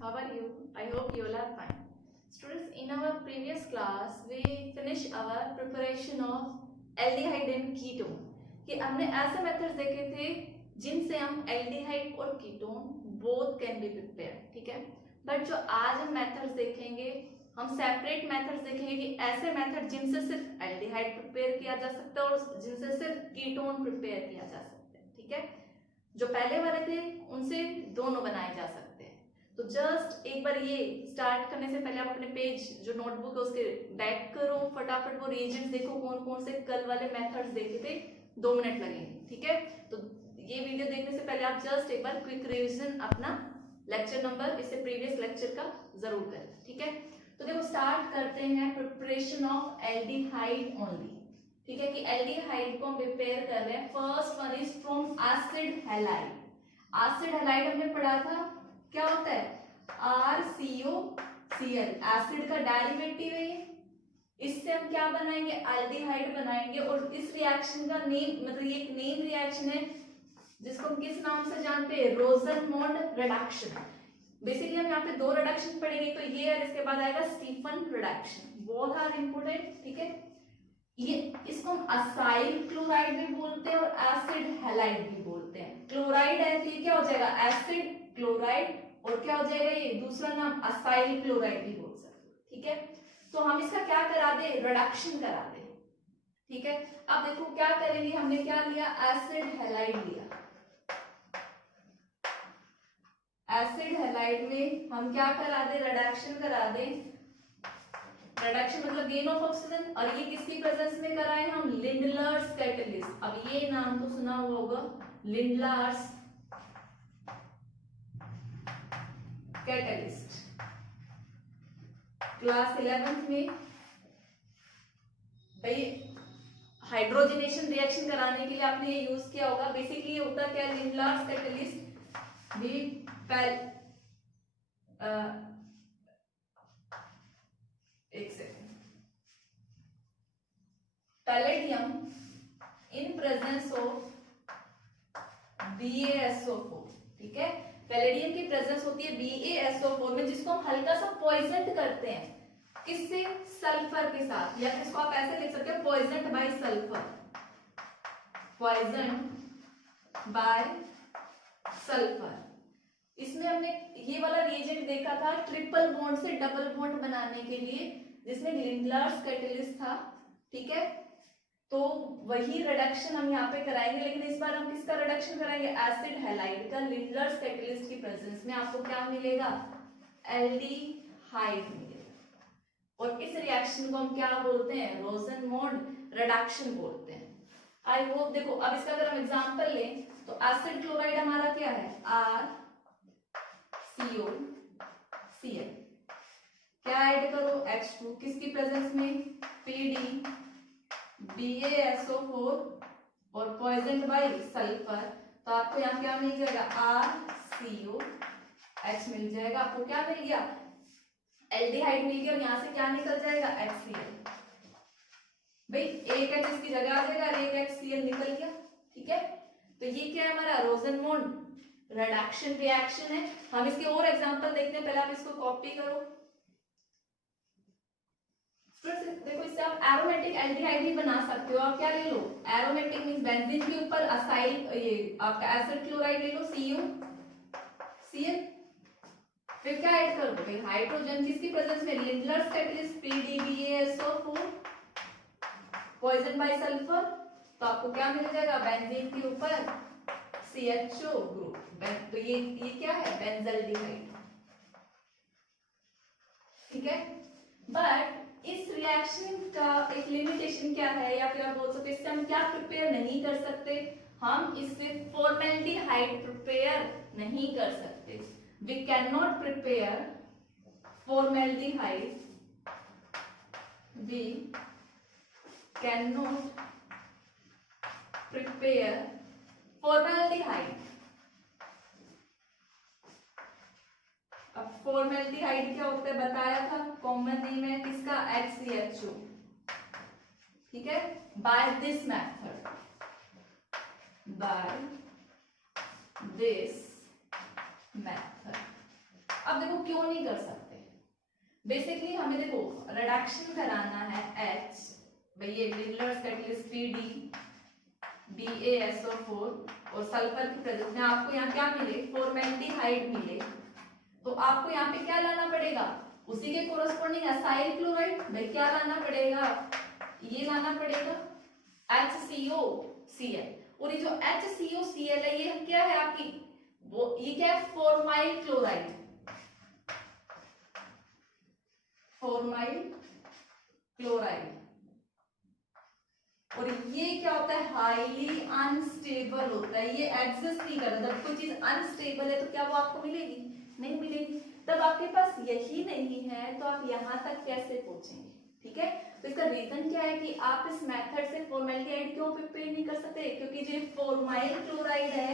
How are you? I hope you all are fine. Students, in our previous class, we finished our preparation of aldehyde and ketone. कि हमने ऐसे methods देखे थे जिनसे हम aldehyde और ketone both can be prepare, ठीक है। बट जो आज हम मेथड्स देखेंगे, हम सेपरेट मेथड्स देखेंगे कि ऐसे मेथड जिनसे सिर्फ एल्डिहाइड प्रिपेयर किया जा सकता है और जिनसे सिर्फ कीटोन प्रिपेयर किया जा सकता है, ठीक है। जो पहले वाले थे उनसे दोनों बनाए जा सकते हैं। तो जस्ट एक बार ये स्टार्ट करने से पहले आप अपने पेज जो नोटबुक है उसके बैक करो, फटाफट वो रिएजेंट्स देखो कौन कौन से कल वाले मेथड्स देखे थे, 2 मिनट लगेंगे, ठीक है। तो ये वीडियो देखने से पहले आप जस्ट एक बार क्विक रिवीजन अपना लेक्चर नंबर इससे प्रीवियस लेक्चर का जरूर करें, ठीक है। तो देखो स्टार्ट करते हैं प्रिपरेशन ऑफ एल्डिहाइड ओनली, ठीक है, कि एल्डिहाइड को हम प्रिपेयर कर रहे हैं। First one is from acid halide. Acid halide हमने पढ़ा था, क्या होता है RCOCl, एसिड का डेरिवेटिव है ये। इससे हम क्या बनाएंगे, एल्डिहाइड बनाएंगे। और इस रिएक्शन का नेम, मतलब ये एक नेम रिएक्शन है जिसको हम किस नाम से जानते हैं, रोजनमोंड रिडक्शन। बेसिकली हम यहाँ पे 2 रिडक्शन पढ़ेंगे, तो ये और इसके बाद आएगा Stephen reduction, both are important, ठीक है। ये इसको हम असाइल क्लोराइड भी बोलते हैं और एसिड हैलाइड भी बोलते हैं। क्लोराइड है तो ये क्या हो जाएगा, एसिड क्लोराइड, और क्या हो जाएगा ये दूसरा नाम असाइल क्लोराइड भी बोल सकते हो, ठीक है। तो हम इसका क्या करा दे, रिडक्शन करा दे, ठीक है। अब देखो क्या करेंगे, हमने क्या लिया, एसिड हैलाइड लिया। एसिड हैलाइड में हम क्या करा दे, रिडक्शन करा दे। रिडक्शन मतलब गेन ऑफ ऑक्सीजन, और ये किसकी प्रेजेंस में कराए हम, लिंडलर्स कैटलिस्ट। अब ये नाम तो सुना हुआ होगा, लिंडलर्स कैटलिस्ट। क्लास 11th में भाई हाइड्रोजनेशन रिएक्शन कराने के लिए आपने ये यूज किया होगा। बेसिकली ये होता क्या है, लिंडलर्स कैटलिस्ट भी एक second, palladium in presence of BaSO4, ठीक है। पैलेडियम की प्रेजेंस होती है BaSO4 में, जिसको हम हल्का सा पॉइजन करते हैं, किससे, सल्फर के साथ। या इसको आप ऐसे लिख सकते हो, poison by sulphur, poison by sulphur. इसमें हमने ये वाला रिएजेंट देखा था ट्रिपल बॉन्ड से डबल बॉन्ड बनाने के लिए, जिसमें लिंडलर्स कैटलिस्ट था, ठीक है। तो वही रिडक्शन हम यहाँ पे कराएंगे, लेकिन इस बार हम किसका रिडक्शन कराएंगे, एसिड हैलाइड का। लिंडलर्स कैटलिस्ट की प्रेजेंस में आपको क्या मिलेगा, एल्डिहाइड मिलेगा। और इस रिएक्शन को हम क्या बोलते हैं, रोजनमोंड रिडक्शन बोलते हैं। आई होप देखो, अब इसका अगर हम एग्जांपल लें तो एसिड क्लोराइड हमारा क्या है, RCOCl, क्या ऐड करो, H2, किसकी प्रेजेंस में, PD BaSO4 और पॉइजन बाय सल्फर। तो आपको यहाँ क्या मिल जाएगा, RCOH मिल जाएगा। आपको क्या मिल गया, एल्डिहाइड मिल गया, और यहाँ से क्या निकल जाएगा, HCl। भाई एक H इसकी जगह आ जाएगा और एक HCl निकल गया, ठीक है। तो ये क्या है, हमारा रोजनमोंड रिडक्शन रिएक्शन है। हम इसके और एग्जांपल देखते हैं, पहले आप इसको कॉपी करो। देखो इससे आप एरोमेटिक एल्डिहाइड भी बना सकते हो। आप क्या ले लो, एरोमेटिक मींस बेंजीन के ऊपर असाइल, ये आपका एसिड क्लोराइड ले लो, CuCl, फिर क्या ऐड कर दो, हाइड्रोजन, किसकी प्रेजेंस में, Lindlar's catalyst PDBaSO4, poison by sulphur. तो आपको क्या मिल जाएगा, बेंजीन के ऊपर CHO ग्रुप। तो ये क्या है, बेंजल्डिहाइड, ठीक है। बट इस रिएक्शन का एक लिमिटेशन क्या है, या फिर आप बोल सकते इससे हम क्या प्रिपेयर नहीं कर सकते, हम इससे फॉर्मेल्डिहाइड प्रिपेयर नहीं कर सकते। We can not prepare formaldehyde, we can not prepare formaldehyde. अब फॉर्मेल्डिहाइड क्या होता है बताया था, कॉमन नेम है किसका, HCHO, ठीक है। By this method, by this method अब देखो क्यों नहीं कर सकते, बेसिकली हमें देखो रिडक्शन कराना है H, भाई ये लिंडलर्स कैटलिस्ट PD BaSO4 और सल्फर की प्रेजेंस में आपको यहाँ क्या मिले, फॉर्मेल्डिहाइड मिले, तो आपको यहाँ पे क्या लाना पड़ेगा, उसी के कोरस्पोंडिंग एसाइल क्लोराइड, भाई क्या लाना पड़ेगा, ये लाना पड़ेगा HCOCl, और ये जो HCOCl है ये क्या है आपकी, वो ये क्या है, फॉर्माइल क्लोराइड, फॉर्माइल क्लोराइड, और ये क्या होता है, हाईली अनस्टेबल होता है, ये एग्जिस्ट नहीं करता, जब कोई चीज अनस्टेबल है तो क्या वो आपको मिलेगी, नहीं मिलेगी, तब आपके पास यही नहीं है तो आप यहाँ तक कैसे पहुंचेंगे, ठीक है। तो इसका रीजन क्या है कि आप इस मेथड से फॉर्मेल्डिहाइड क्यों प्रिपेयर नहीं कर सकते, क्योंकि जो फॉर्माइल क्लोराइड है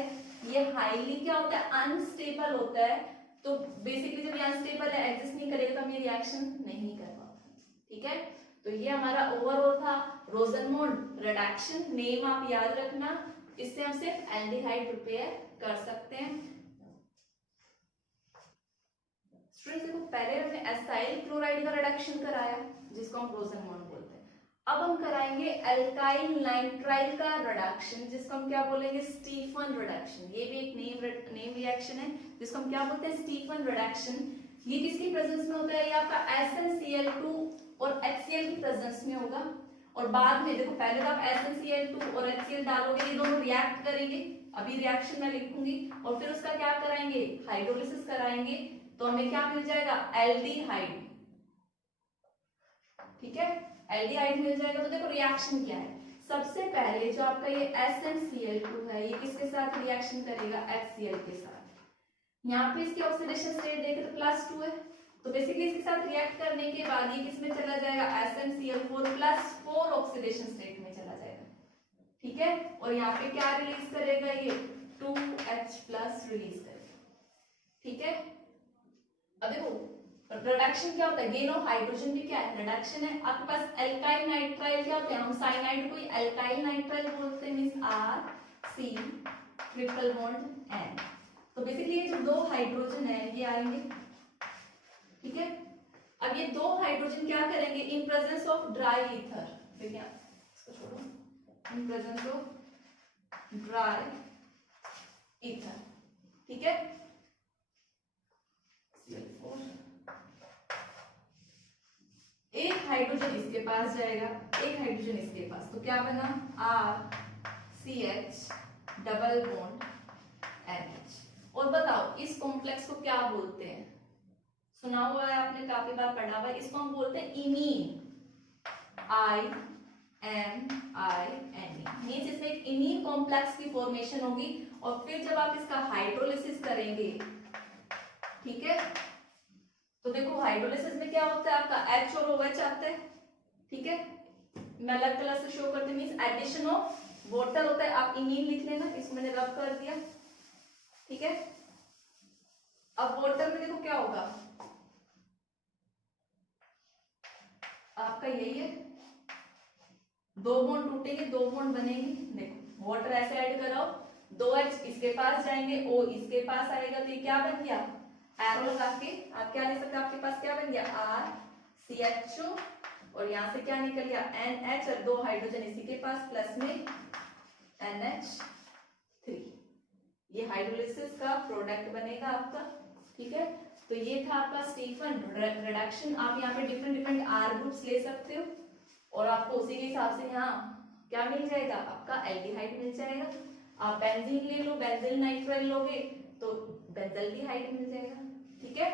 ये हाईली क्या होता है, अनस्टेबल होता है, तो बेसिकली जब ये अनस्टेबल है, एग्जिस्ट नहीं करेगा तो हम ये रिएक्शन नहीं कर पाते, ठीक है। तो ये हमारा ओवरऑल था रोजनमोंड रिडक्शन, नेम आप याद रखना, इससे हम सिर्फ एल्डिहाइड प्रिपेयर कर सकते हैं। स्टूडेंट्स देखो पहले हमने एसाइल क्लोराइड का रिडक्शन कराया जिसको हम रोजनमोंड बोलते हैं, अब हम कराएंगे एल्काइल नाइट्राइल का रिडक्शन जिसको हम क्या बोलेंगे, स्टीफन रिडक्शन, ये भी एक नेम रिएक्शन है जिसको हम क्या बोलते हैं, स्टीफन रिडक्शन। ये किसकी प्रेजेंस में होता है, ये आपका SnCl2 और HCl की प्रेजेंस में होगा, और बाद में देखो पहले तो आप SnCl2 और HCl डालोगे, ये दोनों रिएक्ट करेंगे, अभी रिएक्शन मैं लिखूंगी, और फिर उसका क्या कराएंगे, हाइड्रोलिसिस कराएंगे, तो हमें क्या मिल जाएगा, एल्डिहाइड, ठीक है, एल्डिहाइड मिल जाएगा। तो देखो रिएक्शन क्या है, सबसे पहले जो आपका ये SnCl2 है ये किसके साथ रिएक्शन करेगा, HCl के साथ, यहाँ पे इसकी ऑक्सीडेशन स्टेट देखें तो +2 है, तो बेसिकली इसके साथ रिएक्ट करने के बाद ये किसमें चला जाएगा, SnCl4 +4 ऑक्सीडेशन स्टेट में चला जाएगा, ठीक है, और यहाँ पे क्या रिलीज करेगा, ये 2H+ रिलीज करेगा, ठीक है। अब देखो रिडक्शन क्या होता है, गेन ऑफ हाइड्रोजन भी क्या है, रिडक्शन है। आपके पास एल्काइल नाइट्राइल क्या होते हैं, हम साइनाइड को एल्काइल नाइट्राइल बोलते हैं, means RC triple bond N, तो बेसिकली ये जो दो हाइड्रोजन है ये आएंगे, ठीक है। अब ये दो हाइड्रोजन क्या करेंगे, इन प्रेजेंस ऑफ ड्राई ईथर, देखिए इसको छोड़ो, इन प्रेजेंस ऑफ ड्राई ईथर, ठीक है, एक हाइड्रोजन इसके पास जाएगा, एक हाइड्रोजन इसके पास, तो क्या बना, RCH डबल बॉन्ड NH। और बताओ इस कॉम्प्लेक्स को क्या बोलते हैं, सुना हुआ है आपने, काफी बार पढ़ा हुआ है, इसको हम बोलते हैं इमीन, IMINE, मींस इसमें एक इमीन कॉम्प्लेक्स की फॉर्मेशन होगी, और फिर जब आप इसका हाइड्रोलिसिस करेंगे, ठीक है, तो देखो हाइड्रोलिसिस में क्या होता है, आपका H और OH आता है, ठीक है, मैं अलग कलर से शो करती हूँ, मींस एडिशन ऑफ वाटर होता है, आप इमीन लिख लेना, इसको मैंने रब कर दिया, ठीक है। अब वाटर में देखो क्या होगा, आपका यही है, दो बॉन्ड टूटेंगे, दो बॉन्ड बनेंगे, देखो वाटर ऐसे ऐड कराओ, 2H इसके पास जाएंगे, O इसके पास आएगा, तो ये क्या बन गया, एरो लगा के आप क्या ले सकते हो, आपके पास क्या बन गया, RCHO, और यहाँ से क्या निकल गया, NH, और दो हाइड्रोजन इसी के पास, प्लस में NH3, ये हाइड्रोलिसिस का प्रोडक्ट बनेगा आपका, ठीक है। तो ये था आपका स्टीफन रिडक्शन, आप यहाँ पे डिफरेंट R ग्रुप्स ले सकते हो, और आपको उसी के हिसाब से यहाँ क्या मिल जाएगा, आपका एल्डिहाइड मिल जाएगा। आप बेंजीन ले लो, बेंजील नाइट्राइल लोगे तो बेंजल्डिहाइड मिल जाएगा, ठीक है।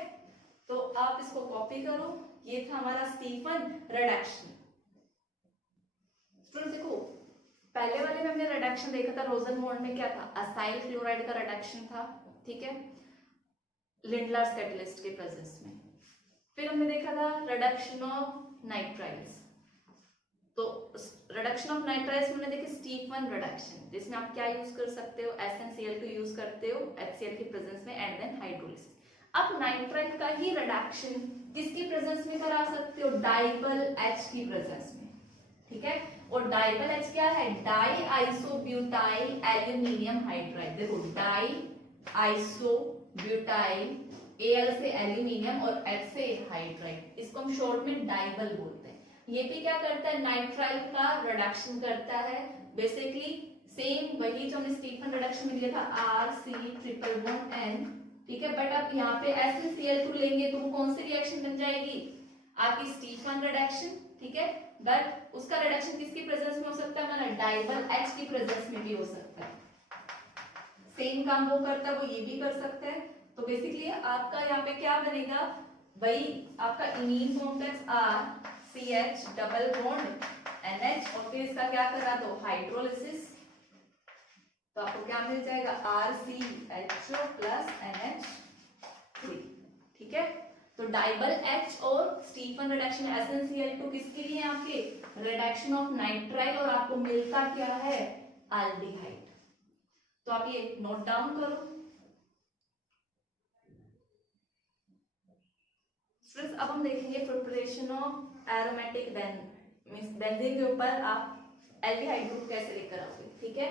तो आप इसको कॉपी करो, ये था हमारा स्टीफन रिडक्शन। स्टूडेंट्स देखो पहले वाले में हमने रिडक्शन देखा था, रोजनमोंड में क्या था, असाइल क्लोराइड का रिडक्शन था, ठीक है, लिंडलर्स कैटलिस्ट के प्रेजेंस में। फिर हमने देखा था रिडक्शन ऑफ नाइट्राइल्स, तो रिडक्शन ऑफ नाइट्राइल्स में हमने देखे स्टीफन रिडक्शन, जिसमें आप क्या यूज कर सकते हो, SnCl2 यूज करते हो HCl की प्रेजेंस में, एंड देन हाइड्रोलिसिस। अब नाइट्राइल का ही रिडक्शन किसकी प्रेजेंस में करा सकते हो, डाइबल H की प्रेजेंस में, ठीक है। और डाइबल H क्या है, डाई आइसोब्यूटाइल एल्यूमिनियम हाइड्राइड, देखो डाई आइसोब्यूटाइल Al से एल्यूमिनियम और H से हाइड्राइड, इसको हम शॉर्ट में डाइबल बोलते हैं। ये भी क्या करता है, नाइट्राइल का रिडक्शन करता है। बेसिकली सेम वही जो हमने स्टीफन रिडक्शन में लिया था, RC≡N, ठीक है। बट अब यहाँ पे SnCl2 लेंगे तो वो कौन सी रिएक्शन बन जाएगी, आपकी स्टीफन रिडक्शन, ठीक है। बट उसका रिडक्शन किसकी प्रेजेंस में हो सकता है, हमारा डाइबल H की प्रेजेंस में भी हो सकता है। सेम काम वो करता है, वो ये भी कर सकता है। तो बेसिकली आपका यहाँ पे क्या बनेगा, वही आपका imine complex RCH double bond NH और फिर इसका क्या करा दो, हाइड्रोलिसिस, तो आपको क्या मिल जाएगा, RCHO प्लस NH3, ठीक है। तो डाइबल H और स्टीफन रिडक्शन SnCl2 किसके लिए, आपके रिडक्शन ऑफ नाइट्राइल, और आपको मिलता क्या है, एल्डिहाइड। तो आप ये नोट डाउन करो। स्टूडेंट्स अब हम देखेंगे प्रिपरेशन ऑफ एरोमेटिक बेंजीन के ऊपर आप एल्डिहाइड ग्रुप कैसे लेकर आओगे, ठीक है।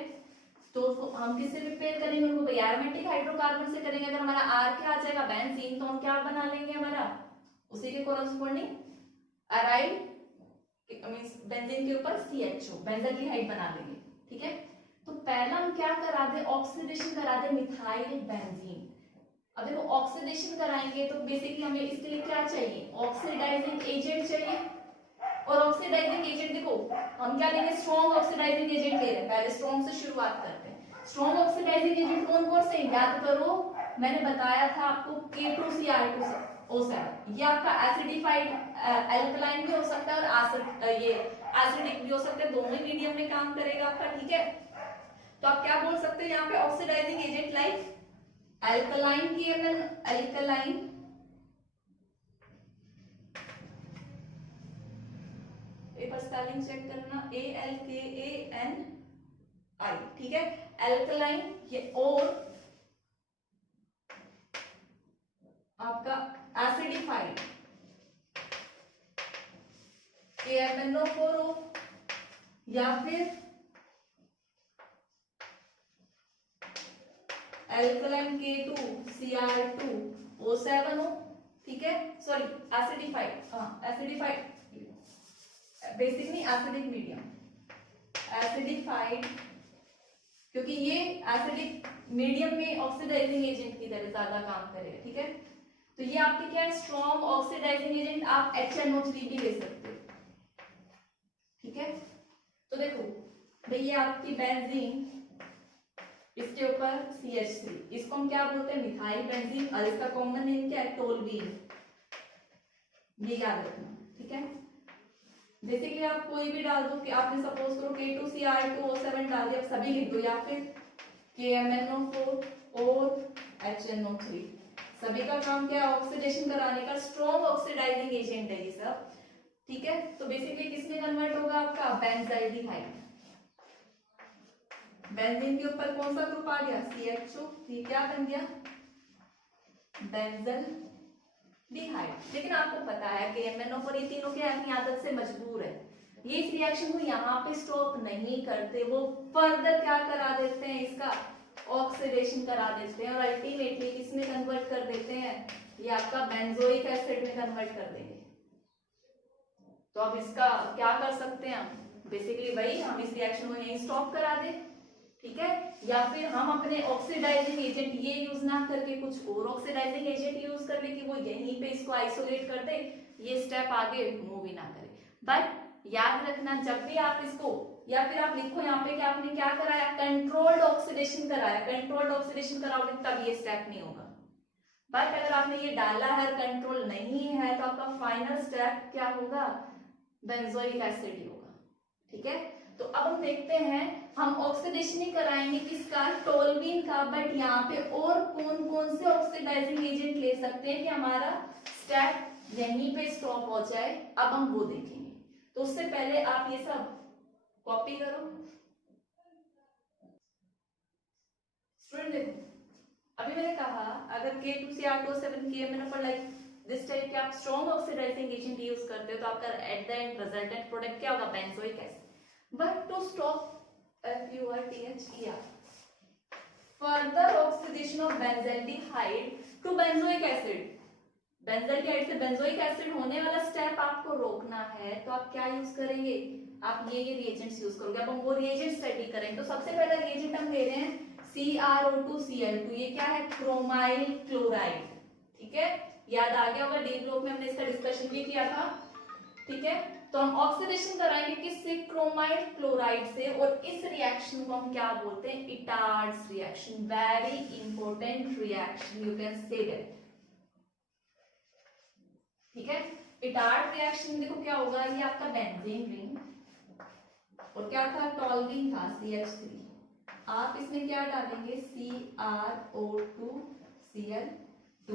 तो हम किससे प्रिपेयर करेंगे उनको, भाई एरोमेटिक हाइड्रोकार्बन से करेंगे। अगर हमारा R क्या आ जाएगा, बेंजीन, तो हम क्या बना लेंगे, हमारा उसी के कोरस्पोंडिंग अराइल मींस बेंजीन के ऊपर CHO बेंजाल्डिहाइड बना लेंगे, ठीक है। तो पहला हम क्या करा दे, ऑक्सीडेशन करा दे मिथाइल बेंजीन। अब देखो ऑक्सीडेशन कराएंगे तो बेसिकली हमें इसके लिए क्या चाहिए, ऑक्सीडाइजिंग एजेंट चाहिए। और ऑक्सीडाइजिंग एजेंट देखो हम क्या लेंगे, स्ट्रॉन्ग ऑक्सीडाइजिंग एजेंट ले रहे हैं। पहले स्ट्रॉन्ग से शुरुआत करते हैं। स्ट्रॉन्ग ऑक्सीडाइजिंग एजेंट कौन कौन से, याद करो मैंने बताया था आपको, K2Cr2O7, ये आपका एसिडिफाइड एल्कलाइन भी हो सकता है और ये एसिडिक भी हो सकता है, दोनों ही मीडियम में काम करेगा आपका, ठीक है। तो आप क्या बोल सकते हैं यहाँ पे, oxidizing agent like alkaline KMN, alkaline एक बार स्पेलिंग चेक करना, ALKANI, ठीक है, अल्कलाइन। ये और आपका एसिडिफाइड KMnO4O या फिर अल्कलाइन K2Cr2O7O, ठीक है। Sorry acidified, acidified basically acidic medium, acidified, क्योंकि ये एसिडिक मीडियम में ऑक्सीडाइजिंग एजेंट की तरह ज्यादा काम करेगा, ठीक है। तो ये आपके क्या है, स्ट्रॉन्ग ऑक्सीडाइजिंग एजेंट। आप HNO3 भी ले सकते हो, ठीक है। तो देखो भाई ये आपकी बेंजीन, इसके ऊपर CH3, इसको हम क्या बोलते हैं, मिथाइल बेंजीन, और इसका कॉमन नेम क्या है, टोल्यूइन, ये याद रखना, ठीक है। बेसिकली आप कोई भी डाल दो कि आपने सपोज करो K2Cr2O7 डाल दिया, आप सभी लिख दो, या फिर KMnO4 और HNO3, सभी का काम क्या है, ऑक्सीडेशन कराने का, स्ट्रॉन्ग ऑक्सीडाइजिंग एजेंट है ये सब, ठीक है। तो बेसिकली किसमें कन्वर्ट होगा आपका, बेंजाल्डिहाइड। बेंजीन के ऊपर कौन सा ग्रुप आ गया, CHO, ये क्या बन गया, बेंजाल्डिहाइड। लेकिन आपको पता है कि MnO4 ये तीनों के अपनी आदत से मजबूर है, ये इस रिएक्शन को यहाँ पे स्टॉप नहीं करते, वो फर्दर क्या करा देते हैं, इसका ऑक्सीडेशन करा देते हैं और अल्टीमेटली किसमें कन्वर्ट कर देते हैं, ये आपका बेंजोइक एसिड में कन्वर्ट कर देंगे। तो अब इसका क्या कर सकते हैं हम, बेसिकली भाई हम इस रिएक्शन को यहीं स्टॉप करा दे, ठीक है। या फिर हम अपने ऑक्सीडाइजिंग एजेंट ये यूज ना करके कुछ और ऑक्सीडाइजिंग एजेंट यूज कर ले कि वो यहीं पे इसको आइसोलेट कर दे, ये स्टेप आगे मूव ही ना करे। बट याद रखना जब भी आप इसको, या फिर आप लिखो यहाँ पे कि आपने क्या कराया, कंट्रोल्ड ऑक्सीडेशन कराया, कंट्रोल्ड ऑक्सीडेशन कराओगे तब ये स्टेप नहीं होगा। बट अगर आपने ये डाला है कंट्रोल नहीं है तो आपका फाइनल स्टेप क्या होगा, बेंजोइक एसिड ही होगा, ठीक है। तो अब हम देखते हैं, हम ऑक्सीडेशन ही कराएंगे किसका, टोल्यूइन का, बट यहाँ पे और कौन कौन से ऑक्सीडाइजिंग एजेंट ले सकते हैं कि हमारा स्टेप यहीं पे स्टॉप हो जाए, अब हम वो देखेंगे। तो उससे पहले आप ये सब कॉपी करो। स्टूडेंट देखो अभी मैंने कहा अगर K2Cr2O7 KMnO4 like this type के आप स्ट्रॉन्ग ऑक्सीडाइजिंग एजेंट यूज करते हो तो आपका at the end resultant product क्या होगा, benzoic acid. But to stop FURTHER further oxidation of benzaldehyde to benzoic acid, benzaldehyde से बेंजोइक एसिड होने वाला स्टेप आपको रोकना है तो आप क्या यूज करेंगे, आप ये रिएजेंट्स यूज करोगे। अब हम वो रिएजेंट स्टडी करेंगे। तो सबसे पहला रिएजेंट हम ले रहे हैं CrO2Cl2, ये क्या है, क्रोमाइल क्लोराइड। ठीक है, याद आ गया होगा, डी ग्रुप में हमने इसका डिस्कशन भी किया था। ठीक है, तो हम ऑक्सीडेशन कराएंगे किससे, क्रोमाइल क्लोराइड से, और इस रिएक्शन को हम क्या बोलते हैं, इटार्ड्स reaction. Very important reaction, you can say that. ठीक है, इटार्ड रिएक्शन में देखो क्या होगा, ये आपका बेंजीन रिंग और क्या था, टॉल्यूइन था CH3, आप इसमें क्या डालेंगे, CrO2Cl2,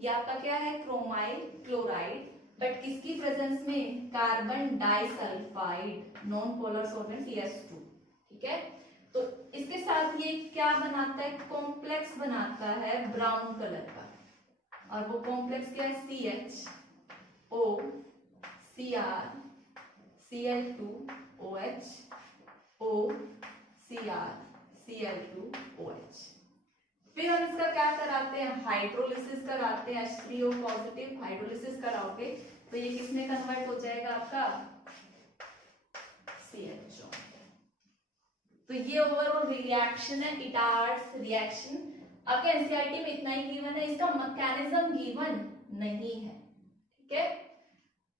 ये आपका क्या है, क्रोमाइल क्लोराइड, बट किसकी प्रेजेंस में, carbon disulphide non polar solvent CH2। ठीक है, तो इसके साथ ये क्या बनाता है, कॉम्प्लेक्स बनाता है ब्राउन कलर का, और वो कॉम्प्लेक्स क्या है, CHO Cr Cl2OH O Cr Cl2OH। फिर हम इसका क्या कराते हैं, हाइड्रोलिसिस कराते हैं, H3O पॉजिटिव हाइड्रोलिसिस कराओगे तो ये किसमें कन्वर्ट हो जाएगा, आपका CHO। तो ये ओवरऑल रिएक्शन है, इटार्ड्स रिएक्शन। आपके एनसीईआरटी में इतना ही गिवन है, इसका मैकेनिज्म गिवन नहीं है। ठीक है,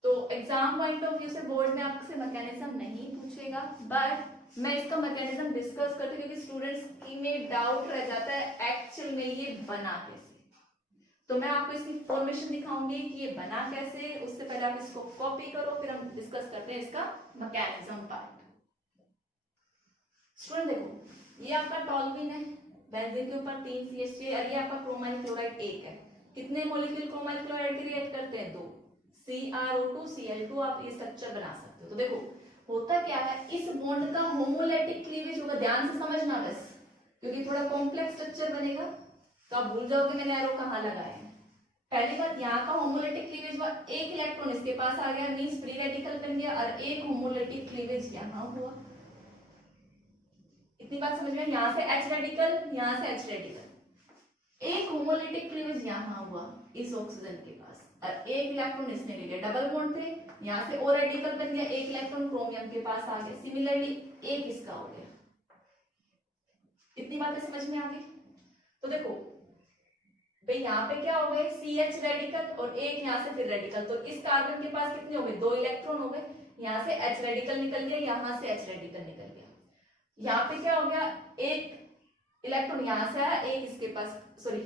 तो एग्जाम पॉइंट ऑफ व्यू से बोर्ड में आपसे मैकेनिज्म नहीं पूछेगा, बट मैं इसका मैकेनिज्म डिस्कस करती हूँ क्योंकि स्टूडेंट्स की में डाउट रह जाता है एक्चुअल में ये बना कैसे। तो मैं आपको इसकी फॉर्मेशन दिखाऊंगी कि ये बना कैसे, उससे पहले आप इसको कॉपी करो, फिर हम डिस्कस करते हैं इसका मैकेनिज्म पार्ट। स्टूडेंट देखो, ये आपका टॉल्यूइन है, बेंजीन के ऊपर 3 CH3, और ये आपका क्रोमाइल क्लोराइड 1 है। कितने मॉलिक्यूल क्रोमाइल क्लोराइड के रिएक्ट करते हैं, 2, CrO2Cl2, आप ये स्ट्रक्चर बना सकते हो। तो देखो होता क्या है, इस बॉन्ड का होमोलैटिक क्लीवेज होगा, ध्यान से समझना बस, क्योंकि थोड़ा कॉम्प्लेक्स स्ट्रक्चर बनेगा तो आप भूल जाओगे मैंने एरो कहाँ लगाया है। पहली बात, यहाँ का होमोलैटिक क्लीवेज हुआ, एक इलेक्ट्रॉन इसके पास आ गया, मींस फ्री रेडिकल बन गया, और एक होमोलैटिक क्लीवेज यहाँ हुआ। इतनी बात समझ में, यहाँ से H रेडिकल, यहाँ से H रेडिकल, एक होमोलैटिक क्लीवेज यहाँ हुआ इस ऑक्सीजन के पास, और एक इलेक्ट्रॉन इसने ले लिया, डबल बॉन्ड थे, यहाँ से O रेडिकल बन गया, एक इलेक्ट्रॉन क्रोमियम के पास आ गया, सिमिलरली एक इसका हो गया। इतनी बातें समझ में आ गई। तो देखो भाई यहाँ पे क्या हो गए, CH रेडिकल और एक यहाँ से फिर रेडिकल, तो इस कार्बन के पास कितने हो गए, 2 इलेक्ट्रॉन हो गए, यहाँ से H रेडिकल निकल गया, यहाँ से H रेडिकल निकल गया। यहाँ पे क्या हो गया, एक इलेक्ट्रॉन यहाँ से आया, एक इसके पास, सॉरी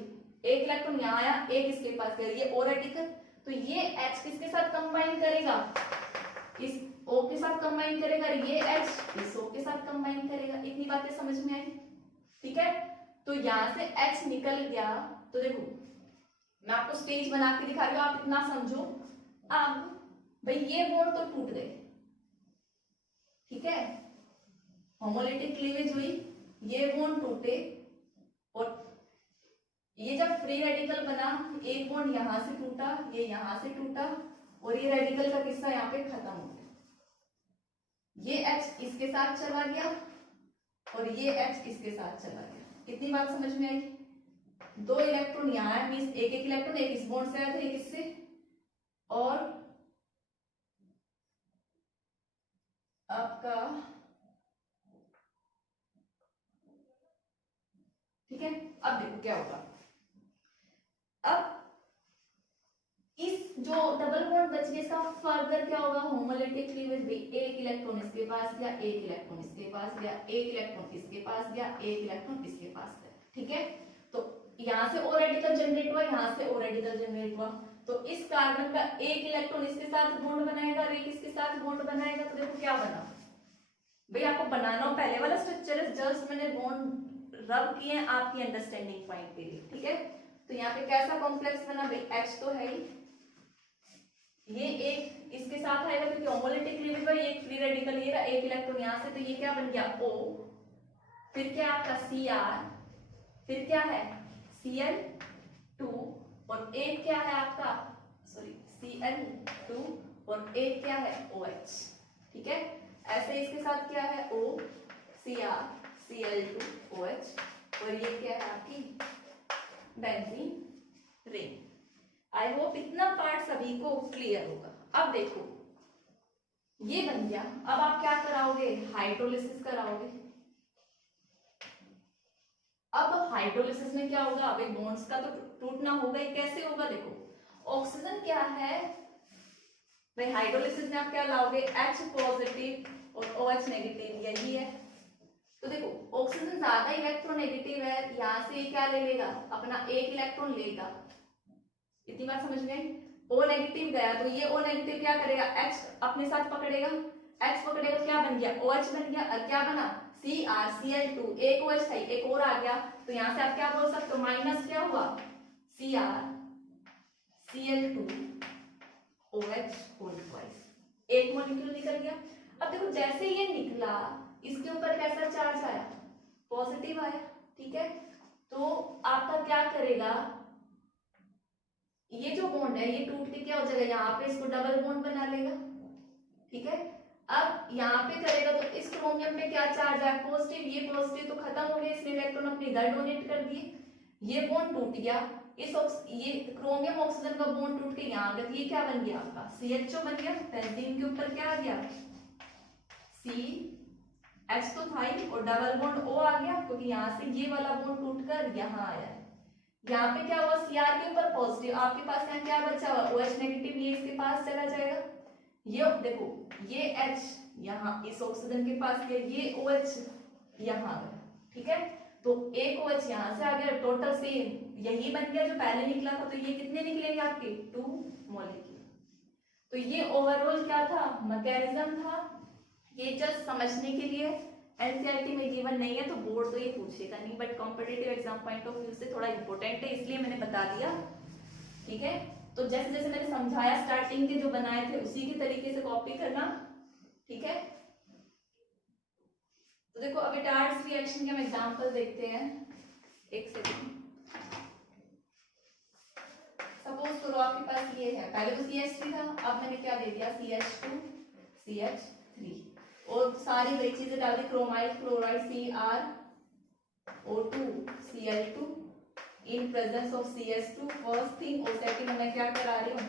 एक इलेक्ट्रॉन यहाँ आया, एक इसके पास गया, ये O रेडिकल, तो ये H किसके साथ कंबाइन करेगा, इस O के साथ कंबाइन करेगा, ये H इस O के साथ कंबाइन करेगा। इतनी बातें समझ में आई। ठीक है, तो यहाँ से H निकल गया, तो देखो मैं आपको स्टेज बना के दिखा रही हूँ, आप इतना समझो। अब भाई ये बॉन्ड तो टूट गए, ठीक है, होमोलैटिक क्लीवेज हुई, ये बॉन्ड टूटे, और ये जब फ्री रेडिकल बना, एक बॉन्ड यहां से टूटा, ये यहां से टूटा, और ये रेडिकल का किस्सा यहाँ पे खत्म हो गया। ये H इसके साथ चला गया और ये H इसके साथ चला गया। कितनी बात समझ में आई, 2 इलेक्ट्रॉन यहाँ है, मींस एक एक इलेक्ट्रॉन, एक इस बॉन्ड से आया था, एक इससे, और आपका ठीक है। अब देखो क्या होगा, अब इस जो डबल बॉन्ड बच गया, इसका फर्दर क्या होगा, होमोलैटिक क्लीवेज भी, एक इलेक्ट्रॉन इसके पास गया, एक इलेक्ट्रॉन इसके पास गया, एक इलेक्ट्रॉन इसके पास गया, एक इलेक्ट्रॉन इसके पास गया। ठीक है, तो यहाँ से O रेडिकल जनरेट हुआ, यहाँ से O रेडिकल जनरेट हुआ, तो इस कार्बन का एक इलेक्ट्रॉन इसके साथ बॉन्ड बनाएगा और एक इसके साथ बॉन्ड बनाएगा, तो देखो क्या बना। भाई आपको बनाना हो पहले वाला स्ट्रक्चर है, जस्ट मैंने बॉन्ड रब किए हैं आपकी अंडरस्टैंडिंग पॉइंट के लिए। ठीक है, तो यहाँ पे कैसा कॉम्प्लेक्स बना, भाई H तो है ही, ये एक इसके साथ आएगा क्योंकि होमोलैटिक क्लीवेज पर एक फ्री रेडिकल, ये रहा एक इलेक्ट्रॉन यहाँ से, तो ये क्या बन गया O, फिर क्या आपका Cr, फिर क्या है Cl2, और एक क्या है आपका, सॉरी Cl2, और एक क्या है OH। ठीक है, ऐसे इसके साथ क्या है O Cr Cl2 OH, और ये क्या है आपकी बेंजीन रिंग। आई होप इतना पार्ट सभी को क्लियर होगा। अब देखो ये बन गया, अब आप क्या कराओगे, हाइड्रोलिसिस कराओगे। अब हाइड्रोलिसिस में क्या होगा, अभी बॉन्ड्स का तो टूटना होगा ही, कैसे होगा, देखो ऑक्सीजन क्या है भाई, हाइड्रोलिसिस में आप क्या लाओगे, H पॉजिटिव और OH नेगेटिव, यही है। तो देखो ऑक्सीजन ज्यादा इलेक्ट्रोनेगेटिव है, यहाँ से क्या ले लेगा, अपना एक इलेक्ट्रॉन लेगा, इतनी बात समझ गए। O नेगेटिव गया तो ये O नेगेटिव क्या करेगा, H अपने साथ पकड़ेगा, H पकड़ेगा, क्या बन गया, OH बन गया, और क्या बना, CrCl2, एक OH था एक और आ गया, तो यहाँ से आप क्या बोल सकते हो, माइनस क्या हुआ, CrCl2 OH होल ट्वाइस, एक मॉलिक्यूल निकल गया। अब देखो जैसे ये निकला, इसके ऊपर कैसा चार्ज आया, पॉजिटिव आया, ठीक है। तो आपका क्या करेगा, ये जो बॉन्ड है ये टूट के क्या हो जाएगा, यहाँ पे इसको डबल बॉन्ड बना लेगा, ठीक है। अब यहाँ पे करेगा तो इस क्रोमियम पे क्या चार्ज है, पॉजिटिव, ये पॉजिटिव तो खत्म हो गया, इसने इलेक्ट्रॉन अपने इधर डोनेट कर दिए, ये बॉन्ड टूट गया, ये क्रोमियम ऑक्सीजन का बॉन्ड टूट के यहाँ आ गया, ये क्या बन गया आपका CHO बन गया, बेंजीन के ऊपर क्या आ गया, CH तो था ही और डबल बॉन्ड O आ गया, क्योंकि यहाँ से ये वाला बॉन्ड टूटकर यहाँ आया है। यहाँ पे क्या हुआ, Cr के ऊपर पॉजिटिव, आपके पास यहाँ क्या बचा हुआ, OH नेगेटिव, ये इसके पास चला जाएगा, ये देखो ये H यहाँ इस ऑक्सीजन के पास गया, ये OH यहाँ गया, ठीक है। तो एक OH यहाँ से आ गया, टोटल सेम यही बन गया जो पहले निकला था, तो ये कितने निकलेंगे आपके 2 मॉलिक्यूल। तो ये ओवरऑल क्या था, मैकेनिज्म था, ये जस्ट समझने के लिए, एनसीईआरटी में गिवन नहीं है तो बोर्ड तो ये पूछेगा नहीं, but competitive exam point of view से थोड़ा इंपॉर्टेंट है, इसलिए मैंने बता दिया, ठीक है। तो जैसे जैसे मैंने समझाया स्टार्टिंग के जो बनाए थे उसी के तरीके से कॉपी करना, ठीक है। तो देखो अभी टार्ड्स रिएक्शन के हम एग्जांपल देखते हैं, एक सेकंड। सपोज करो आपके पास ये है, पहले तो CH3 था, अब मैंने क्या दे दिया, CH2 CH3 और सारी वही चीजें डाल दी, chromyl chloride CrO2 Cl2 in presence of CH2, first thing. और सेकंड मैं क्या करा रही हूँ,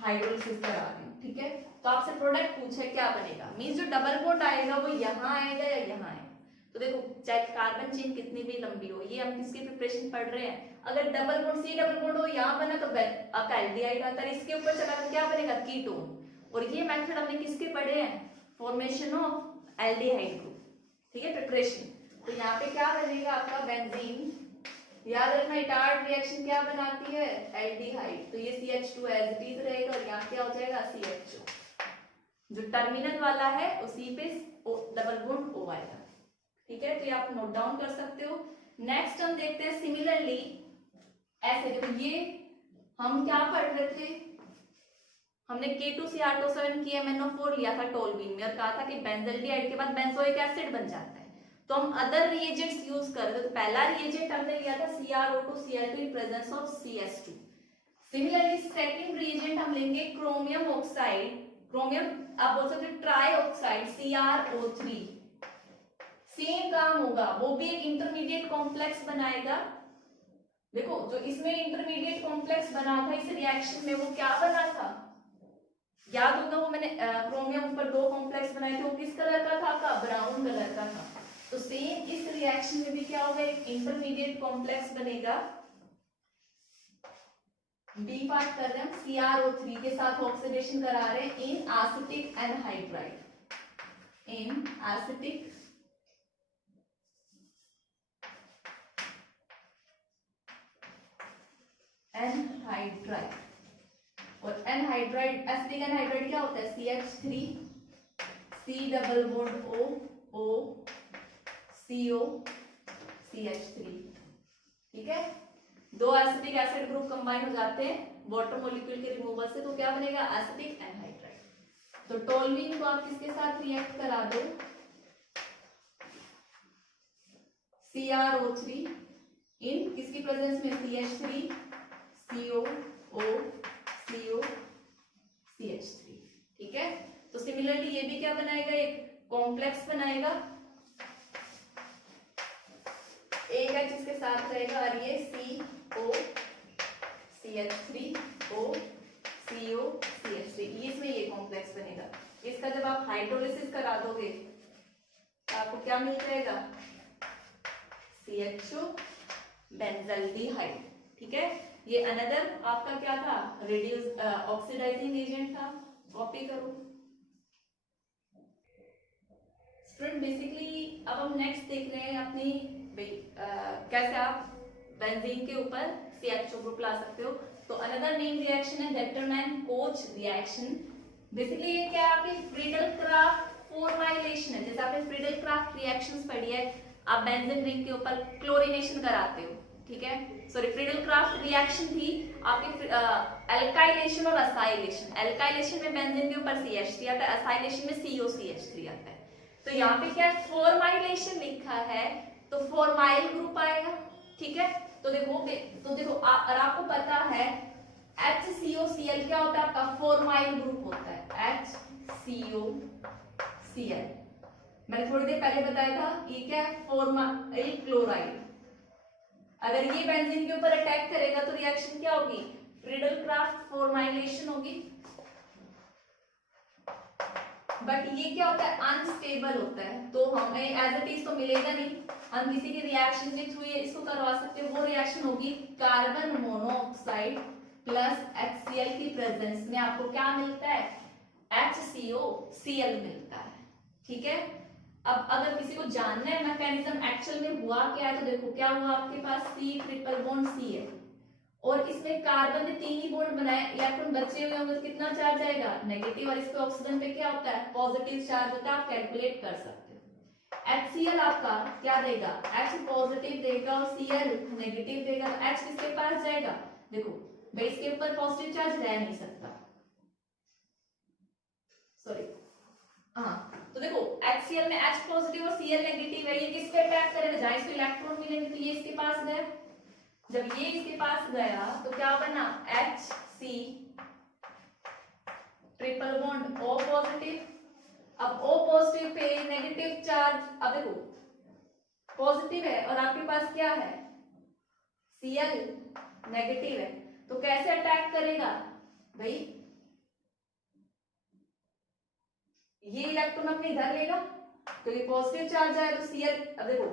हाइड्रोलिसिस करा रही हूँ, ठीक है। तो आपसे प्रोडक्ट पूछे क्या बनेगा, मींस जो डबल बॉन्ड आएगा वो यहाँ आएगा या यहाँ आएगा। तो देखो चाहे कार्बन चेन कितनी भी लंबी हो, ये हम किसकी प्रिपरेशन पढ़ रहे हैं, अगर double bond C double bond हो यहाँ बना तो आपका एल्डिहाइड आता है, इसके ऊपर चला तो क्या बनेगा, कीटोन। और ये मेथड हमने किसके पढ़े हैं, फॉर्मेशन ऑफ एल्डिहाइड ग्रुप, ठीक है, प्रिपरेशन। तो यहाँ पे क्या बनेगा आपका बेंजीन, याद रखना टार्ड रिएक्शन क्या बनाती है, एल्डिहाइड, तो ये CH2 एज इट इज रहेगा और यहाँ क्या हो जाएगा CHO, जो टर्मिनल वाला है उसी पे डबल बॉन्ड O आएगा, ठीक है। तो ये आप नोट डाउन कर सकते हो। नेक्स्ट हम देखते हैं सिमिलरली ऐसे, देखो ये हम क्या पढ़ रहे थे, हमने K2Cr7 की MnO4 लिया था टोल्यूइन में और कहा था कि बेंजल्डिहाइड के बाद बेंजोइक एसिड बन जाता है, तो हम अदर रिएजेंट्स यूज कर रहे थे। तो पहला रिएजेंट हमने लिया था CrO2Cl2 in presence of CH2। Similarly second reagent हम लेंगे क्रोमियम ऑक्साइड, क्रोमियम आप बोल सकते हो ट्राई ऑक्साइड CrO3, सेम काम होगा, वो भी एक इंटरमीडिएट कॉम्प्लेक्स बनाएगा। देखो जो इसमें इंटरमीडिएट कॉम्प्लेक्स बना था इस रिएक्शन में, वो क्या बना था, याद होगा वो मैंने क्रोमियम पर 2 कॉम्प्लेक्स बनाए थे, वो किस कलर का था, ब्राउन कलर का था। तो सेम इस रिएक्शन में भी क्या होगा, एक इंटरमीडिएट कॉम्प्लेक्स बनेगा, बी पार्ट कर रहे हैं, CrO3 के साथ ऑक्सीडेशन करा रहे हैं इन एसिटिक एनहाइड्राइड, इन एसिटिक एनहाइड्राइड। और एनहाइड्राइड, एसिटिक एनहाइड्राइड क्या होता है, CH3 C double bond O O CO CH3, ठीक है। 2 एसिटिक एसिड ग्रुप कंबाइन हो जाते हैं वाटर मॉलिक्यूल के रिमूवल से, तो क्या बनेगा, एसिटिक एनहाइड्राइड। तो टोल्यूइन को आप किसके साथ रिएक्ट करा दो, CrO3 इन किसकी प्रेजेंस में, CH3 CO O CO CH3, ठीक है। तो सिमिलरली ये भी क्या बनाएगा, एक कॉम्प्लेक्स बनाएगा, एक H इसके साथ रहेगा और ये CO CH3O CO CH3, ये इसमें ये कॉम्प्लेक्स बनेगा। इसका जब आप हाइड्रोलिसिस करा दोगे तो आपको क्या मिल जाएगा, CHO बेंजल्डिहाइड। ठीक है, ये अनदर आपका क्या था, रिड्यूस ऑक्सीडाइजिंग एजेंट था। कॉपी करो स्टूडेंट। बेसिकली अब हम नेक्स्ट देख रहे हैं अपनी कैसे आप बेंजीन के ऊपर CHO ग्रुप ला सकते हो। तो अनदर मेन रिएक्शन है डेटरमाइन कोच रिएक्शन। बेसिकली ये क्या है, आपकी फ्रीडल क्राफ्ट फॉर्माइलेशन है। जैसे आपने फ्रीडल क्राफ्ट रिएक्शंस पढ़ी है, आप बेंजीन रिंग के ऊपर क्लोरीनेशन कराते हो। ठीक है, सॉरी फ्रीडल क्राफ्ट रिएक्शन थी आपकी एल्काइलेशन और असाइलेशन। एल्काइलेशन में बेंजीन के ऊपर CH3 आता है, असाइलेशन में COCH3 आता है। तो यहाँ पे क्या फॉर्माइलेशन लिखा है तो फॉर्माइल ग्रुप आएगा। ठीक है, तो देखो और आपको पता है HCOCl क्या होता है, आपका फॉर्माइल ग्रुप होता है HCOCl। मैंने थोड़ी देर पहले बताया था ये क्या है, फॉर्माइल क्लोराइड। अगर ये बेंजीन के ऊपर अटैक करेगा तो रिएक्शन क्या होगी, फ्रीडल क्राफ्ट फॉर्माइलेशन होगी। बट ये क्या होता है, अनस्टेबल होता है, तो हमें एज इट इज तो मिलेगा नहीं। हम किसी के रिएक्शन के थ्रू इसको करवा सकते हैं। वो रिएक्शन होगी कार्बन मोनोऑक्साइड प्लस HCl की प्रेजेंस में आपको क्या मिलता है, HCOCl मिलता है। ठीक है, अब अगर किसी को जानना है मैकेनिज्म एक्चुअल में हुआ क्या है, तो देखो क्या हुआ, आपके पास C ट्रिपल बॉन्ड C है और इसमें कार्बन ने 3 ही बॉन्ड बनाए, इलेक्ट्रॉन बचे हुए होंगे तो कितना चार्ज आएगा, नेगेटिव। और इस पे ऑक्सीजन पे क्या होता है, पॉजिटिव चार्ज होता है। आप कैलकुलेट कर सकते हो। HCl आपका क्या देगा, H पॉजिटिव देगा और Cl नेगेटिव देगा। तो H किसके पास जाएगा, देखो भाई इसके ऊपर पॉजिटिव चार्ज रह नहीं सकता, सॉरी हाँ। तो देखो HCl में H पॉजिटिव और Cl नेगेटिव है, ये किस पे अटैक करेगा, जहां इसको इलेक्ट्रॉन मिलेंगे तो ये इसके पास गया। जब ये इसके पास गया तो क्या बना, HC triple bond O positive. अब O positive pay negative charge, अब देखो पॉजिटिव है और आपके पास क्या है, Cl नेगेटिव है, तो कैसे अटैक करेगा भाई, ये इलेक्ट्रॉन अपने इधर लेगा तो ये पॉजिटिव चार्ज आया तो Cl, अब देखो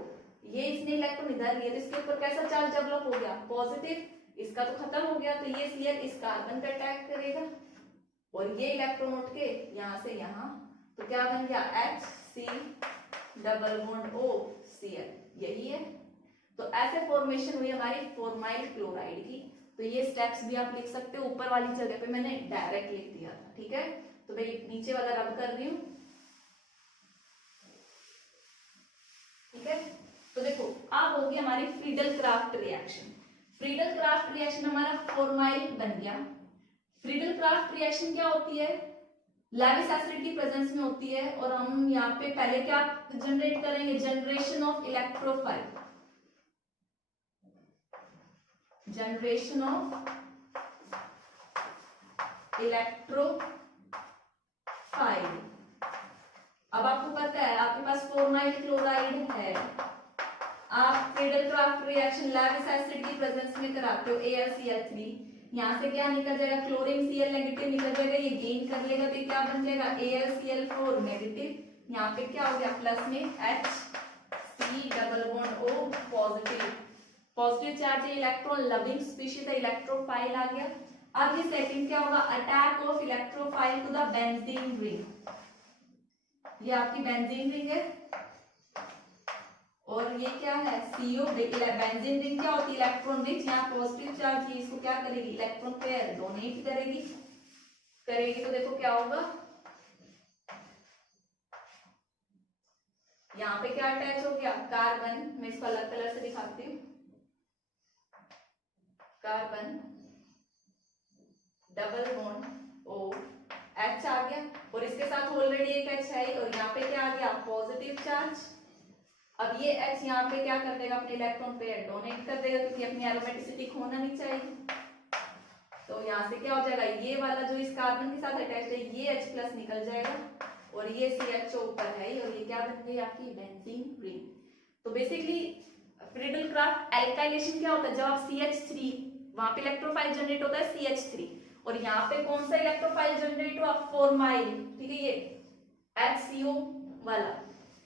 ये इसने इलेक्ट्रॉन इधर लिया तो इसके ऊपर कैसा चार्ज डेवलप हो गया, पॉजिटिव। इसका तो खत्म हो गया, तो ये Cl इस कार्बन पे अटैक करेगा और ये इलेक्ट्रॉन उठ के यहां से यहां, तो क्या बन गया, HC double bond O Cl, यही है। तो ऐसे फॉर्मेशन हुई हमारी फॉर्माइल क्लोराइड की। तो ये स्टेप्स भी आप लिख सकते हो, ऊपर वाली जगह पे मैंने डायरेक्ट लिख दिया था। ठीक है, तो मैं नीचे वाला रब कर रही हूँ। ठीक है, तो देखो अब होगी हमारी Friedel craft reaction. Friedel craft reaction हमारा फॉर्माइल बन गया। फ्रीडल क्राफ्ट रिएक्शन क्या होती है, लैविस एसिड की प्रेजेंस में होती है और हम यहाँ पे पहले क्या जनरेट करेंगे, generation of electrophile, generation of electrophile. अब आपको पता है आपके पास फॉर्माइल क्लोराइड है, आप Friedel craft reaction lavish acid की प्रेजेंस में कराते हो AlCl3, यहाँ से क्या निकल जाएगा, क्लोरीन Cl नेगेटिव निकल जाएगा, ये गेन कर लेगा तो क्या बन जाएगा, AlCl4 नेगेटिव। यहाँ पे क्या हो गया, प्लस में HC double bond O positive. Positive charge है, इलेक्ट्रॉन लविंग स्पीशीज है, इलेक्ट्रोफाइल आ गया। अब ये सेकंड क्या होगा, attack of electrophile to the benzene ring. ये आपकी बेंजीन रिंग है और ये क्या है, CO। बेंजीन रिंग क्या होती है, इलेक्ट्रॉन रिच। यहाँ पॉजिटिव चार्ज है, इसको क्या करेगी, इलेक्ट्रॉन पेयर डोनेट करेगी। तो देखो क्या होगा, यहाँ पे क्या अटैच हो गया, कार्बन। मैं इसको अलग कलर से दिखाती हूँ, carbon double bond O H आ गया और इसके साथ ऑलरेडी एक H है और यहाँ पे क्या आ गया, पॉजिटिव चार्ज। अब ये H यहाँ पे क्या कर देगा, अपने इलेक्ट्रॉन पेयर डोनेट कर देगा क्योंकि अपनी एरोमेटिसिटी खोना नहीं चाहिए। तो यहाँ से क्या हो जाएगा, ये वाला जो इस कार्बन के साथ अटैच है ये H प्लस निकल जाएगा और ये CHO ऊपर है और ये क्या बन गई आपकी बेंजीन रिंग। तो बेसिकली फ्रीडल क्राफ्ट एल्काइलेशन क्या होता है, जब आप CH3 वहां पे इलेक्ट्रोफाइल जनरेट होता है CH3, और यहाँ पे कौन सा इलेक्ट्रोफाइल जनरेट हुआ, फॉर्माइल, ठीक है, ये HCO वाला,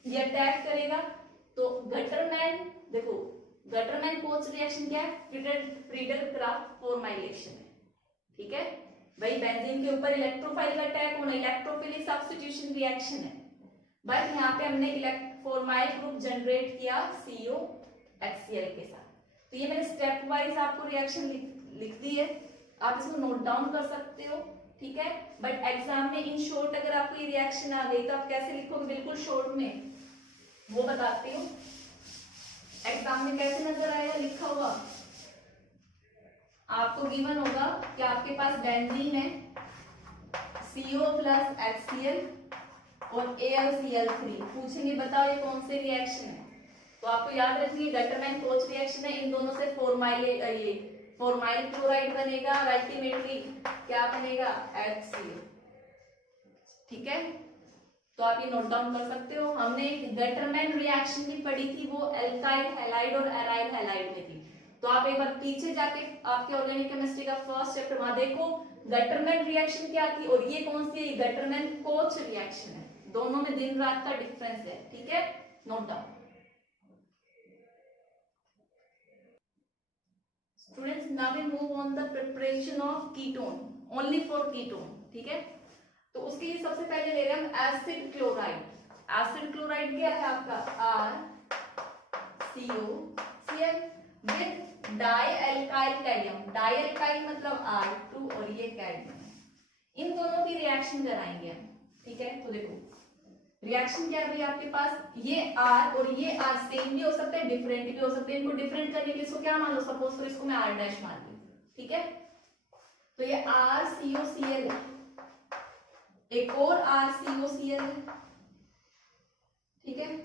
ये अटैक करेगा। तो गटरमैन, देखो गटरमैन कोच रिएक्शन क्या है, फ्रीडल-क्राफ्ट फॉर्माइलेशन है, ठीक है भाई। बेंजीन के ऊपर इलेक्ट्रोफाइल का अटैक होना इलेक्ट्रोफिलिक सब्स्टिट्यूशन रिएक्शन है, बट यहाँ पे हमने फॉर्माइल ग्रुप जनरेट किया COHCl के साथ। तो ये मैंने स्टेप वाइज आपको रिएक्शन लिख दी है, आप इसको नोट डाउन कर सकते हो, ठीक है। बट एग्जाम में इन शॉर्ट अगर आपको ये रिएक्शन आ गई तो आप कैसे लिखोगे, बिल्कुल शॉर्ट में, वो बताती हूँ। एग्जाम में कैसे नजर आएगा लिखा हुआ, आपको गिवन होगा कि आपके पास बेंजीन है, CO प्लस HCl और AlCl3, पूछेंगे बताओ ये कौन से रिएक्शन है, तो आपको याद रखनी है गटरमैन कोच रिएक्शन है, इन दोनों से फॉर्माइल क्लोराइड बनेगा और अल्टीमेटली क्या बनेगा, HCl, ठीक है। तो आप ये नोट डाउन कर सकते हो। हमने गटरमैन रिएक्शन भी पढ़ी थी, वो एल्काइल हैलाइड और एराइल हैलाइड में थी, तो आप एक बार पीछे जाके आपके ऑर्गेनिक केमिस्ट्री का फर्स्ट चैप्टर वहां देखो, गटरमैन रिएक्शन क्या थी और ये कौन सी है, गटरमैन कोच रिएक्शन है, दोनों में दिन रात का डिफरेंस है, ठीक है, note down. Students, now we move on the preparation of ketone, only for ketone, ठीक है। तो उसके लिए सबसे पहले ले रहे हैं हम एसिड क्लोराइड। एसिड क्लोराइड क्या है आपका, RCOCl विद डाइएल्काइल कैडमियम, डाइएल्काइल मतलब R2 और ये कैडमियम, इन दोनों की रिएक्शन कराएंगे हम, ठीक है। तो देखो रिएक्शन क्या है आपके पास, ये R और ये R सेम भी हो सकता है, डिफरेंट भी हो सकते हैं, इनको डिफरेंट करने के लिए इसको क्या मान लो, सपोज तो इसको मैं R डैश मान लूं, ठीक है। तो ये RCOCl है, एक और RCOCl है, ठीक है।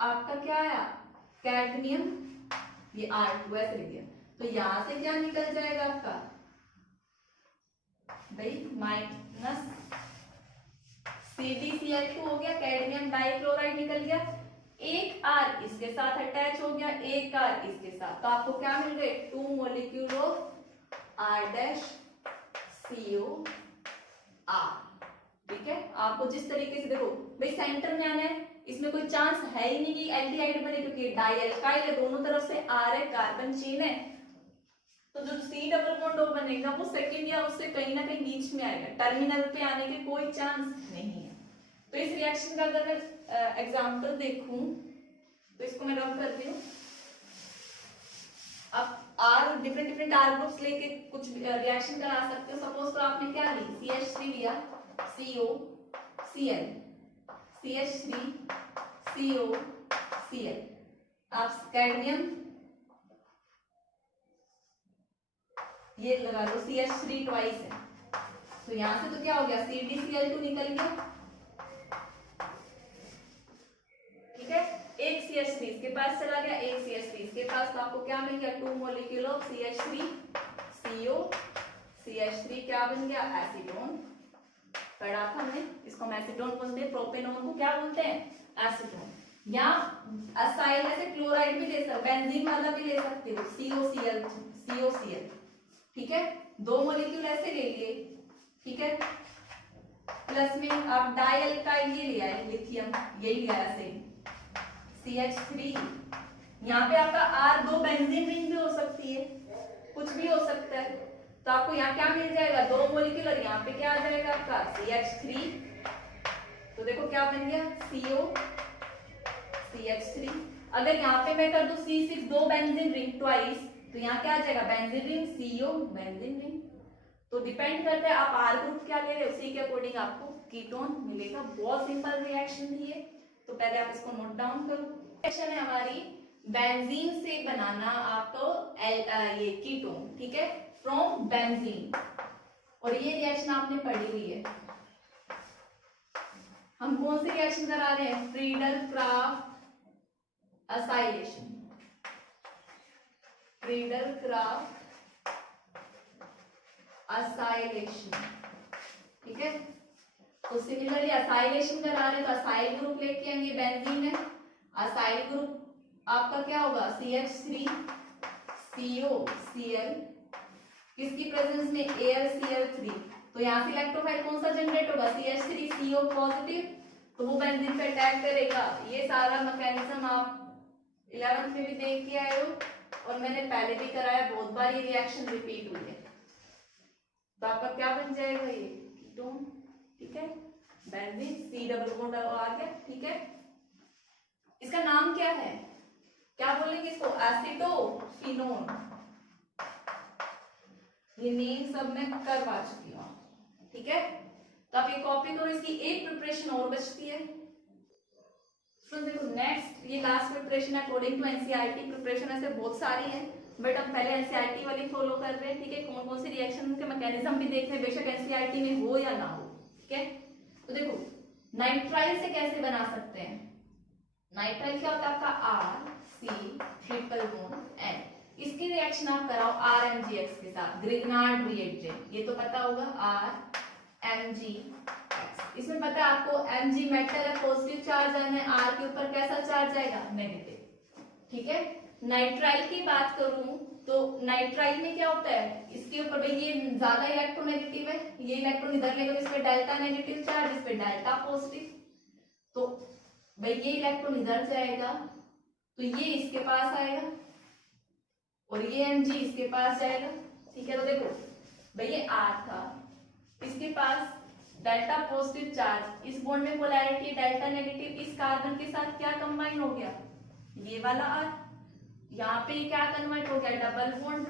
आपका क्या आया, कैडमियम, ये R2 ऐसे लिख दिया, तो यहां से क्या निकल जाएगा आपका भाई, माइनस CdCl2 हो गया, कैडमियम डाइक्लोराइड निकल गया, एक R इसके साथ अटैच हो गया, एक R इसके साथ, तो आपको क्या मिल गए, 2 molecule of R dash CO R, ठीक है। आपको जिस तरीके से देखो भाई सेंटर में आना है, इसमें कोई चांस है ही नहीं कि एल्डिहाइड बने, क्योंकि डाइएल्काइल है, दोनों तरफ से R है, कार्बन चेन है, तो जो C डबल बॉन्ड बनेगा वो सेकंड या उससे कहीं ना कहीं बीच में आएगा, टर्मिनल पे आने के कोई चांस नहीं है। तो इस रिएक्शन का अगर मैं एग्जांपल देखूं तो इसको मैं रब करती हूँ। अब R डिफरेंट R ग्रुप्स लेके कुछ रिएक्शन करा सकते हो, सपोज तो आपने क्या ली, CH3 लिया, COCl, CH3 COCl, आप कैडमियम ये लगा लो, CH3 ट्वाइस है, तो यहां से तो क्या हो गया, CdCl2 निकल गया, ठीक है। एक CH3 इसके पास चला गया, एक CH3 इसके पास, तो आपको क्या मिल गया, 2 molecule of CH3 CO, CH3 क्या बन गया, एसीटोन, पढ़ा था हमने, इसको हम एसीटोन बोलते हैं, प्रोपेनॉन को क्या बोलते हैं, एसीटोन। या असाइल ऐसे क्लोराइड भी ले सकते, बेंजीन वाला भी ले सकते हो, COCl, ठीक है, 2 मॉलिक्यूल ऐसे ले लिए, ठीक है, प्लस में आप डाइएल्काइल ये लिया है, लिथियम यही लिया है, CH3, यहाँ पे आपका R 2 बेंजीन रिंग भी हो सकती है, कुछ भी हो सकता है, तो आपको यहाँ क्या मिल जाएगा, 2 मॉलिक्यूल, और यहाँ पे क्या आ जाएगा आपका CH3, तो देखो क्या बन गया, CO CH3। अगर यहाँ पे मैं कर दूं C6 2 बेंजीन रिंग ट्वाइस, तो यहाँ क्या आ जाएगा, benzene ring CO benzene ring. तो डिपेंड करता है आप R ग्रुप क्या ले रहे हो, उसी के अकॉर्डिंग आपको कीटोन मिलेगा। बहुत सिंपल रिएक्शन थी ये, तो पहले आप इसको नोट डाउन करो। रिएक्शन है हमारी बेंजीन से बनाना आपको ये कीटोन, ठीक है, फ्रॉम बेंजीन, और ये रिएक्शन आपने पढ़ी हुई है। हम कौन सी रिएक्शन करा रहे हैं, फ्रीडल-क्राफ्ट असाइलेशन, फ्रीडल-क्राफ्ट असाइलेशन, ठीक है। तो सिमिलरली असाइलेशन करा रहे हैं, तो असाइल ग्रुप लेके आएंगे, बेंजीन है, असाइल ग्रुप आपका क्या होगा, CH3 COCl किसकी प्रेजेंस में AlCl3, तो यहाँ से इलेक्ट्रोफाइल कौन सा जनरेट होगा, CH3CO पॉजिटिव, तो वो बेंजीन पे अटैक करेगा। ये सारा मैकेनिज्म आप 11th में भी देख के आए हो और मैंने पहले भी कराया, बहुत बार ये रिएक्शन रिपीट हुई है। तो आपका क्या बन जाएगा, ये कीटोन, ठीक है, बेंजीन, C डबल बॉन्ड आ गया, ठीक है। इसका नाम क्या है, क्या बोलेंगे इसको, एसिटोफिनोन। ये नेम सब मैं करवा चुकी हूँ, ठीक है। तो आप ये कॉपी करो, इसकी एक प्रिपरेशन और बचती है। तो देखो नेक्स्ट, ये लास्ट प्रिपरेशन है अकॉर्डिंग टू एनसीईआरटी। प्रिपरेशन ऐसे बहुत सारी है, बट हम पहले एनसीईआरटी वाली फॉलो कर रहे हैं, ठीक है। कौन कौन सी रिएक्शन के मैकेनिज्म भी देख रहे हैं, बेशक एनसीईआरटी में हो या ना हो, ठीक है। तो देखो नाइट्राइल से कैसे बना सकते हैं, नाइट्राइल क्या होता है आपका RC≡N, इसकी रिएक्शन आप कराओ RMgx के साथ, ग्रिग्नार्ड रिएक्टेंट, ये तो पता होगा RMgx। इसमें पता है आपको Mg मेटल है, पॉजिटिव चार्ज आना है, R के ऊपर कैसा चार्ज आएगा, नेगेटिव, ठीक है। नाइट्राइल की बात करूं तो नाइट्राइल में क्या होता है, इसके ऊपर भाई ये ज्यादा इलेक्ट्रोनेगेटिव है, ये इलेक्ट्रॉन इधर लेगा तो इस पे डेल्टा नेगेटिव चार्ज, इस पे डेल्टा पॉजिटिव, तो भाई ये इलेक्ट्रॉन इधर जाएगा तो ये इसके पास आएगा और ये Mg इसके पास जाएगा, ठीक है। तो देखो भाई ये R था, इसके पास डेल्टा पॉजिटिव चार्ज, इस बॉन्ड में पोलैरिटी डेल्टा नेगेटिव, इस कार्बन के साथ क्या कंबाइन हो गया, ये वाला R, यहाँ पे क्या कन्वर्ट हो गया, डबल बॉन्ड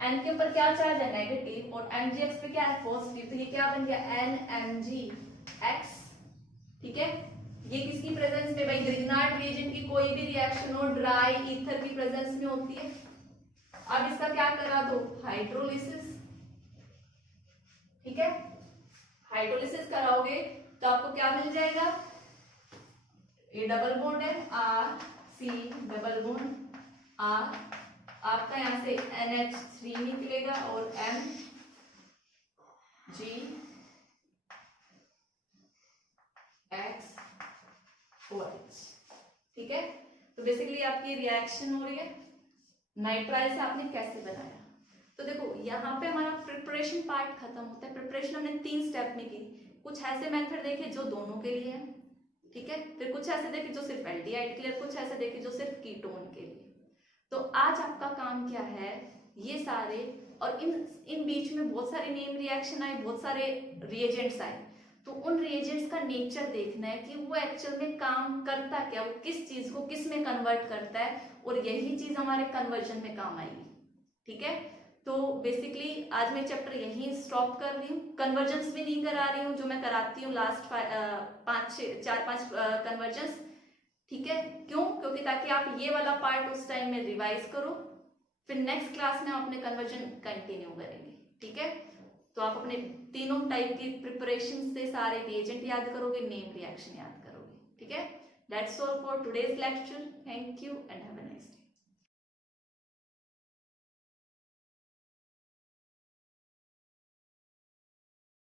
N के ऊपर क्या चार्ज है, नेगेटिव, और Mgx पे क्या है, पॉजिटिव, तो ये क्या बन गया, NMgx, ठीक है। ये किसकी प्रेजेंस में, भाई ग्रिग्नार्ड रिएजेंट की कोई भी रिएक्शन हो ड्राई ईथर की प्रेजेंस में होती है। अब इसका क्या करा दो, हाइड्रोलिसिस, ठीक है। हाइड्रोलिसिस कराओगे तो आपको क्या मिल जाएगा, ये डबल बॉन्ड है RC डबल बॉन्ड R, आपका यहाँ से NH3 निकलेगा और MgX, ठीक है। तो बेसिकली आपकी रिएक्शन हो रही है, नाइट्राइल से आपने कैसे बनाया। तो देखो यहाँ पे हमारा प्रिपरेशन पार्ट खत्म होता है। प्रिपरेशन हमने 3 स्टेप में की, कुछ ऐसे मेथड देखे जो दोनों के लिए है, ठीक है, फिर कुछ ऐसे देखे जो सिर्फ एल्डिहाइड के लिए, कुछ ऐसे देखे जो सिर्फ कीटोन के लिए। तो आज आपका काम क्या है, ये सारे, और इन बीच में बहुत सारे नेम रिएक्शन आए, बहुत सारे रिएजेंट्स आए, तो उन रिएजेंट्स का नेचर देखना है कि वो एक्चुअल में काम करता क्या, वो किस चीज को किस में कन्वर्ट करता है, और यही चीज हमारे कन्वर्जन में काम आएगी, ठीक है। तो बेसिकली आज मैं चैप्टर यहीं स्टॉप कर रही हूँ, कन्वर्जेंस भी नहीं करा रही हूँ, जो मैं कराती हूँ लास्ट 4-5 कन्वर्जेंस, ठीक है। क्यों, क्योंकि ताकि आप ये वाला पार्ट उस टाइम में रिवाइज करो, फिर नेक्स्ट क्लास में हम अपने कन्वर्जन कंटिन्यू करेंगे, ठीक है। तो आप अपने तीनों टाइप की प्रिपरेशन से सारे रिएजेंट याद करोगे, नेम रिएक्शन याद करोगे, ठीक है। That's all for today's lecture, thank you and have a